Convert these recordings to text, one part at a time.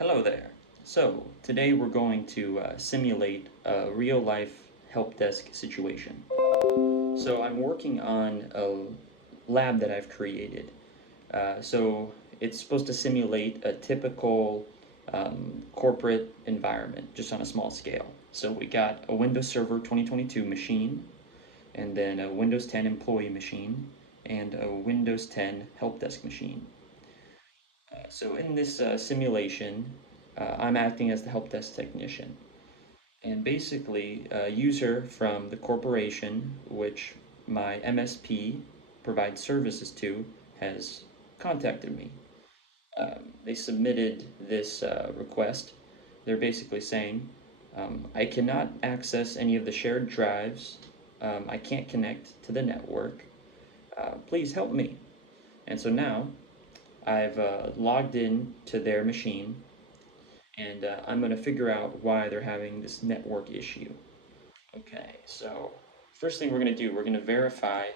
Hello there. So, today we're going to simulate a real-life help desk situation. So, I'm working on a lab that I've created. So, it's supposed to simulate a typical corporate environment, just on a small scale. So, we got a Windows Server 2022 machine, and then a Windows 10 employee machine, and a Windows 10 help desk machine. So in this simulation, I'm acting as the help desk technician. And basically, a user from the corporation, which my MSP provides services to, has contacted me. They submitted this request. They're basically saying, I cannot access any of the shared drives. I can't connect to the network. Please help me. And so now I've logged in to their machine, and I'm going to figure out why they're having this network issue. Okay, so first thing we're going to do, we're going to verify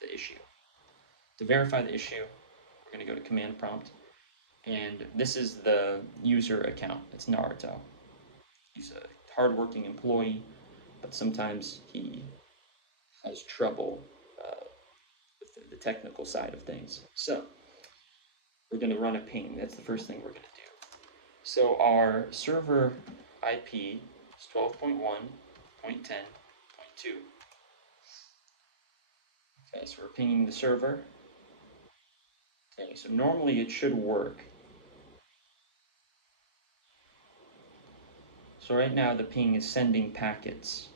the issue. To verify the issue, we're going to go to command prompt, and this is the user account. It's Naruto. He's a hardworking employee, but sometimes he has trouble with the technical side of things. So we're going to run a ping. That's the first thing we're going to do. So our server IP is 12.1.10.2. Okay, so we're pinging the server. Okay, so normally it should work. So right now the ping is sending packets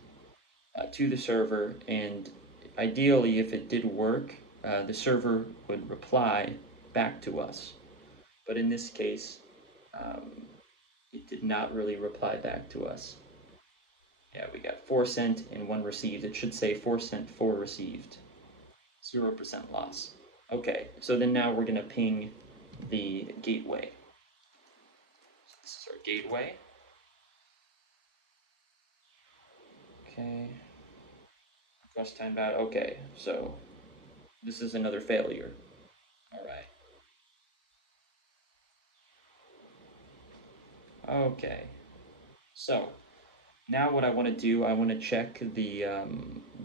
to the server, and ideally if it did work, the server would reply back to us. But in this case, it did not really reply back to us. Yeah, we got 4 sent and 1 received. It should say 4 sent, 4 received. 0% loss. Okay, so then now we're going to ping the gateway. So this is our gateway. Okay. Request timeout. Okay, so this is another failure. All right. Okay. So now what I want to do, I want to check the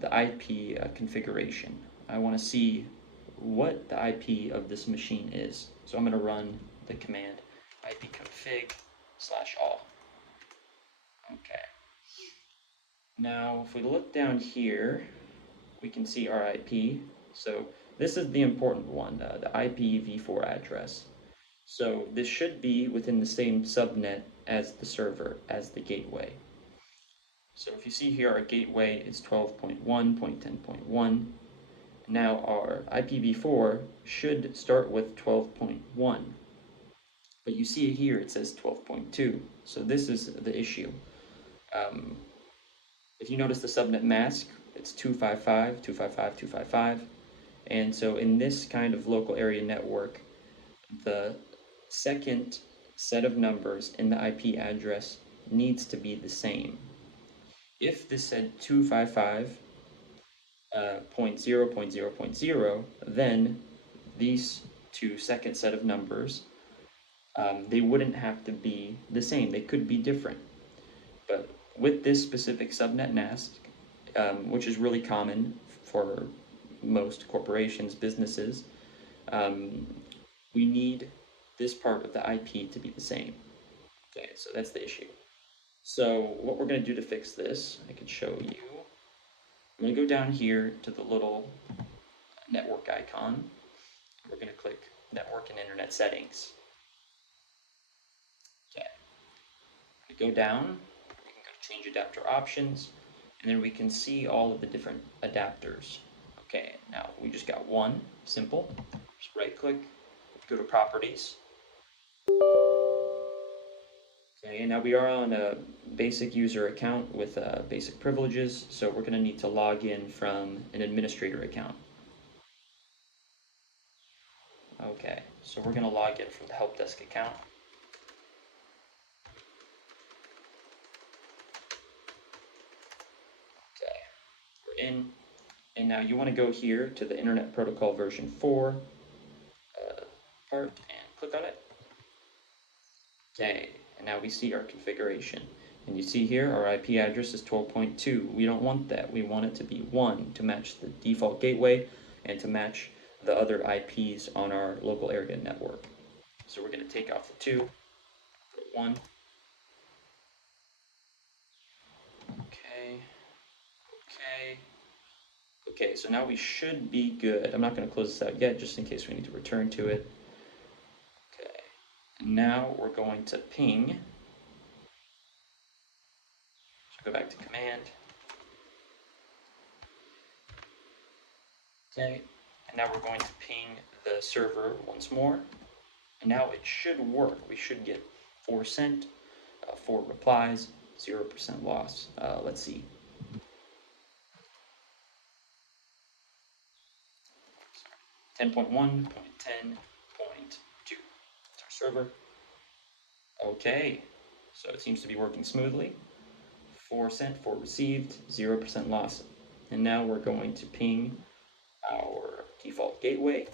IP configuration. I want to see what the IP of this machine is. So I'm going to run the command ipconfig/all. Okay. Now, if we look down here, we can see our IP. So this is the important one, the IPv4 address. So this should be within the same subnet as the server, as the gateway. So if you see here, our gateway is 12.1.10.1. Now our IPv4 should start with 12.1. But you see here, it says 12.2. So this is the issue. If you notice the subnet mask, it's 255, 255, 255. And so in this kind of local area network, the second set of numbers in the IP address needs to be the same. If this said 255.0.0.0, then these two second set of numbers, they wouldn't have to be the same. They could be different. But with this specific subnet mask, which is really common for most corporations, businesses, we need this part of the IP to be the same. Okay, so that's the issue. So what we're going to do to fix this, I can show you. I'm going to go down here to the little network icon. We're going to click Network and Internet Settings. Okay. We go down, we can go to Change Adapter Options, and then we can see all of the different adapters. Okay, now we just got one, simple. Just right click, go to Properties. Okay, and now we are on a basic user account with basic privileges, so we're going to need to log in from an administrator account. Okay, so we're going to log in from the help desk account. Okay, we're in, and now you want to go here to the Internet Protocol version 4 part and click on it. Okay, and now we see our configuration. And you see here our IP address is 12.2. We don't want that. We want it to be 1 to match the default gateway and to match the other IPs on our local area network. So we're going to take off the 2, put 1. Okay, okay. Okay, so now we should be good. I'm not going to close this out yet, just in case we need to return to it. Okay, and now we're going to ping. So go back to command. Okay, and now we're going to ping the server once more. And now it should work. We should get 4 sent, 4 replies, 0% loss. Let's see. Sorry. 10.1.10.2. It's our server. Okay, so it seems to be working smoothly. 4 sent, 4 received, 0% loss. And now we're going to ping our default gateway.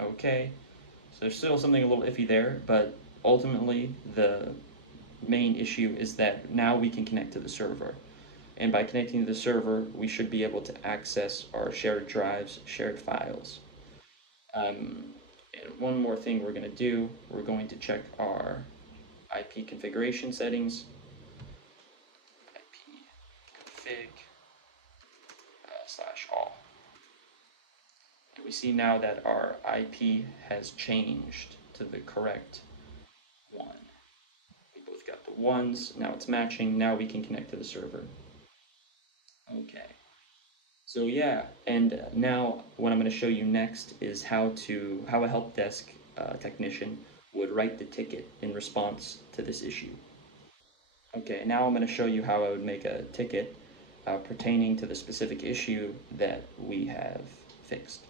Okay, so there's still something a little iffy there, but ultimately the main issue is that now we can connect to the server. And by connecting to the server, we should be able to access our shared drives, shared files. And one more thing we're going to do, we're going to check our IP configuration settings. ipconfig /all. And we see now that our IP has changed to the correct one. We both got the ones, now it's matching, now we can connect to the server. Okay. So yeah, and now what I'm going to show you next is how a help desk technician would write the ticket in response to this issue. Okay, now I'm going to show you how I would make a ticket pertaining to the specific issue that we have fixed.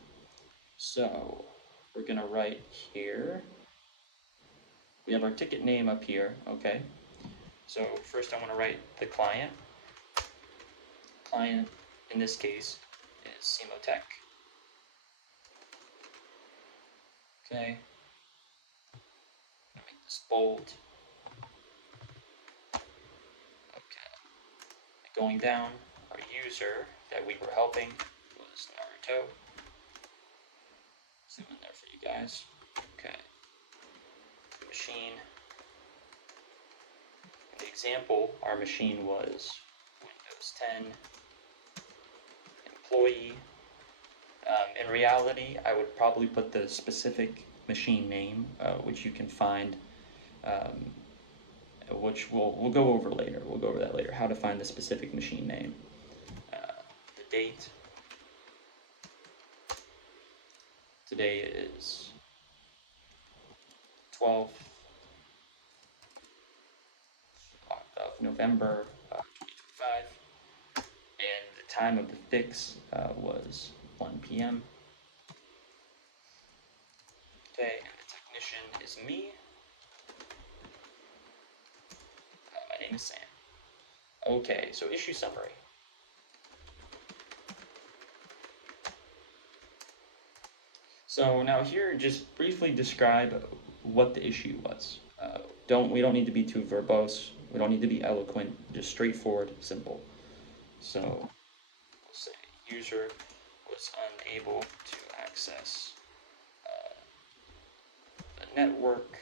So we're going to write here, we have our ticket name up here, okay? So first I want to write the client. Client in this case is Simotech. Okay, make this bold. Okay, going down, our user that we were helping was Naruto. Zoom in there for you guys. Okay, machine. In the example, our machine was Windows 10 employee. In reality, I would probably put the specific machine name, which you can find, which we'll go over later. We'll go over that later, how to find the specific machine name. The date. Today is 12th of November 2025, and the time of the fix was 1 p.m. Okay, and the technician is me. My name is Sam. Okay, so issue summary. So now here, just briefly describe what the issue was. We don't need to be too verbose. We don't need to be eloquent. Just straightforward, simple. So we'll say user was unable to access the network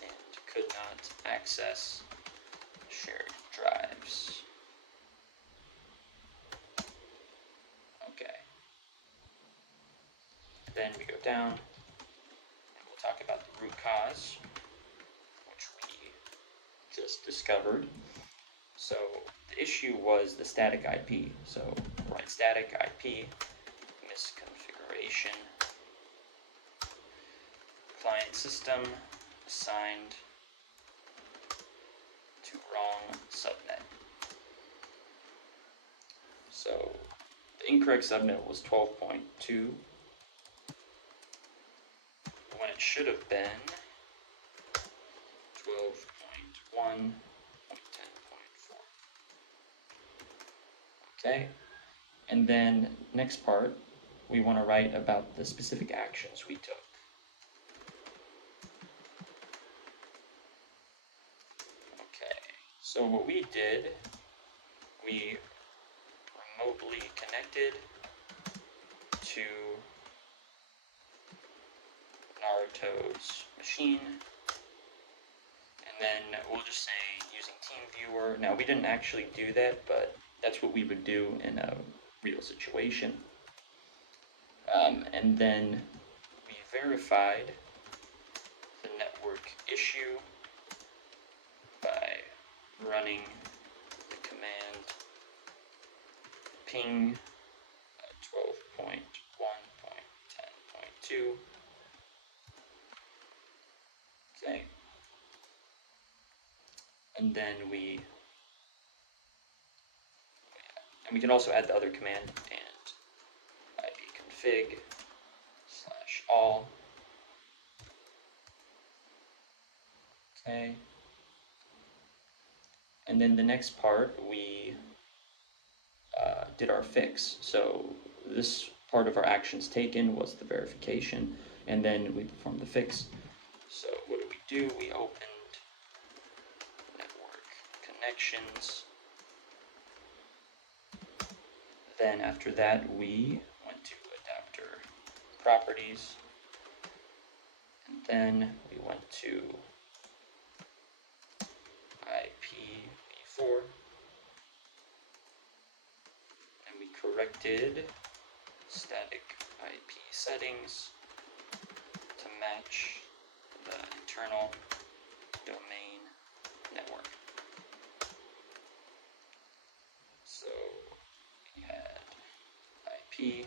and could not access shared drives. Okay. Then we go down and we'll talk about the root cause, which we just discovered. So the issue was the static IP. So write static IP, misconfiguration, client system assigned to wrong subnet. So the incorrect subnet was 12.2 when it should have been 12.1.10.4. Okay, and then next part, we want to write about the specific actions we took. Okay, so what we did, we remotely connected to Naruto's machine, and then we'll just say using TeamViewer. Now, we didn't actually do that, but that's what we would do in a real situation. And then we verified the network issue by running the command ping 12.1.10.2. Okay. And then we can also add the other command and ipconfig/all. Okay. And then the next part, we did our fix. So this part of our actions taken was the verification, and then we performed the fix. So what did we do? We opened network connections. Then after that, we went to adapter properties, and then we went to IPv4, and we corrected static IP settings to match the internal domain network. So we had IP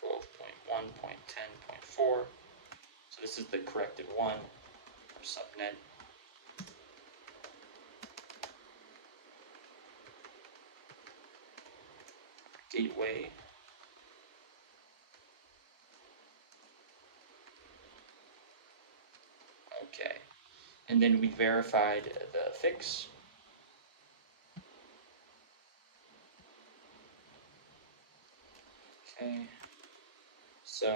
12.1.10.4. So this is the corrected one for subnet. Gateway. Okay. And then we verified the fix. Okay. So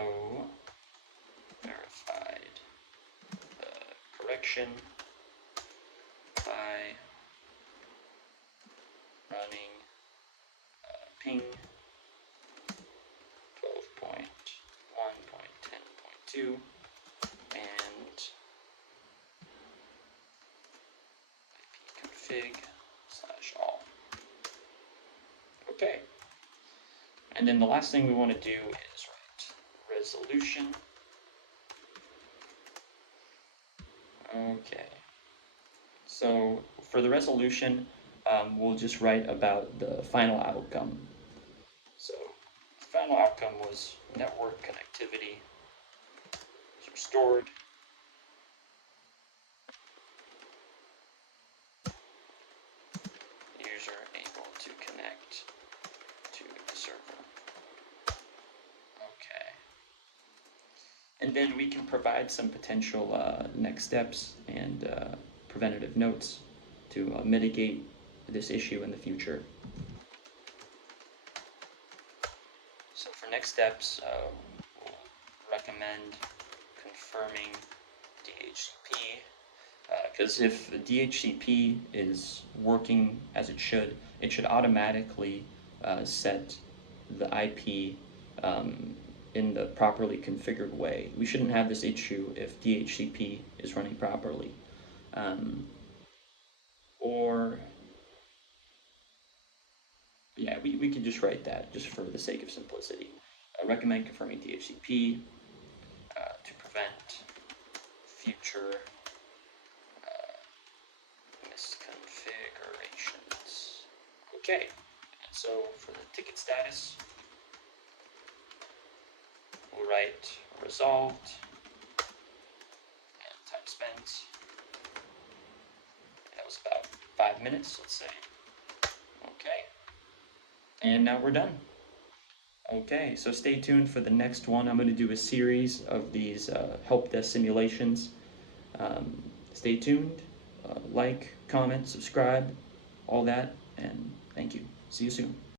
verified the correction by running ping 12.1.10.2 and ipconfig/all. Okay. And then the last thing we want to do is write resolution. Okay. So for the resolution, we'll just write about the final outcome. So the final outcome was network connectivity is restored. User able to connect to the server. Okay. And then we can provide some potential next steps and preventative notes to mitigate this issue in the future. So for next steps, we'll recommend confirming DHCP, because if the DHCP is working as it should automatically set the IP in the properly configured way. We shouldn't have this issue if DHCP is running properly. Or, yeah, we could just write that just for the sake of simplicity. I recommend confirming DHCP to prevent future misconfigurations. Okay, and so for the ticket status, we'll write resolved and time spent. That was about 5 minutes, let's say. Okay, and now we're done. Okay, so stay tuned for the next one. I'm going to do a series of these help desk simulations. Stay tuned, like, comment, subscribe, all that, and thank you. See you soon.